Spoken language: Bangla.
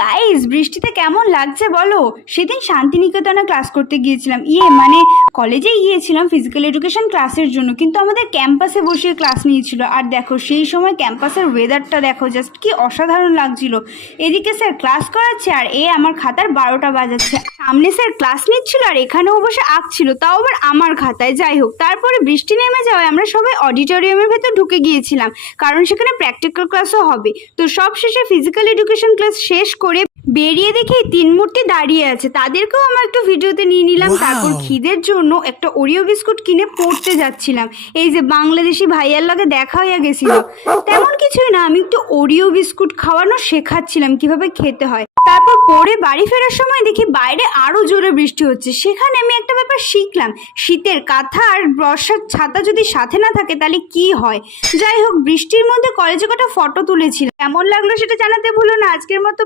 গাইস, বৃষ্টিতে কেমন লাগছে বলো। সেদিন শান্তিনিকেতনে ক্লাস করতে গিয়েছিলাম, কলেজে গিয়েছিলাম ফিজিক্যাল এডুকেশন ক্লাসের জন্য, কিন্তু আমাদের ক্যাম্পাসে বসিয়ে ক্লাস নিয়েছিল। আর দেখো সেই সময় ক্যাম্পাসের ওয়েদারটা দেখো, জাস্ট কি অসাধারণ লাগছিল। এদিকে স্যার ক্লাস করাচ্ছে আর আমার খাতার 12টা বাজাচ্ছে। সামনে স্যার ক্লাস নিচ্ছিল আর এখানেও বসে আঁকছিল, তাও আবার আমার খাতায়। যাই হোক, তারপরে বৃষ্টি নেমে যাওয়ায় আমরা সবাই অডিটোরিয়ামের ভেতর ঢুকে গিয়েছিলাম, কারণ সেখানে প্র্যাকটিক্যাল ক্লাসও হবে। তো সব শেষে ফিজিক্যাল এডুকেশন ক্লাস শেষ করে বেরিয়ে দেখি 3 মূর্তি দাঁড়িয়ে আছে, তাদেরকেও আমরা একটু ভিডিওতে নিয়ে নিলাম। তারপর খিদের জন্য একটা ওরিও বিস্কুট কিনে পড়তে যাচ্ছিলাম। এই যে বাংলাদেশি ভাইয়ার লগে দেখা হয়ে গেছিল। তেমন কিছুই না, আমি একটু ওরিও বিস্কুট খাওয়ানো শেখাচ্ছিলাম কিভাবে খেতে হয়। তারপর পরে বাড়ি ফেরার সময় দেখি বাইরে আরো জোরে বৃষ্টি হচ্ছে। সেখানে আমি একটা ব্যাপার শিখলাম, শীতের কাঁথা আর বর্ষার ছাতা যদি সাথে না থাকে তাহলে কি হয়। যাই হোক, বৃষ্টির মধ্যে কলেজে কটা ফটো তুলেছিলাম, কেমন লাগলো সেটা জানাতে ভুলো না। আজকের মতো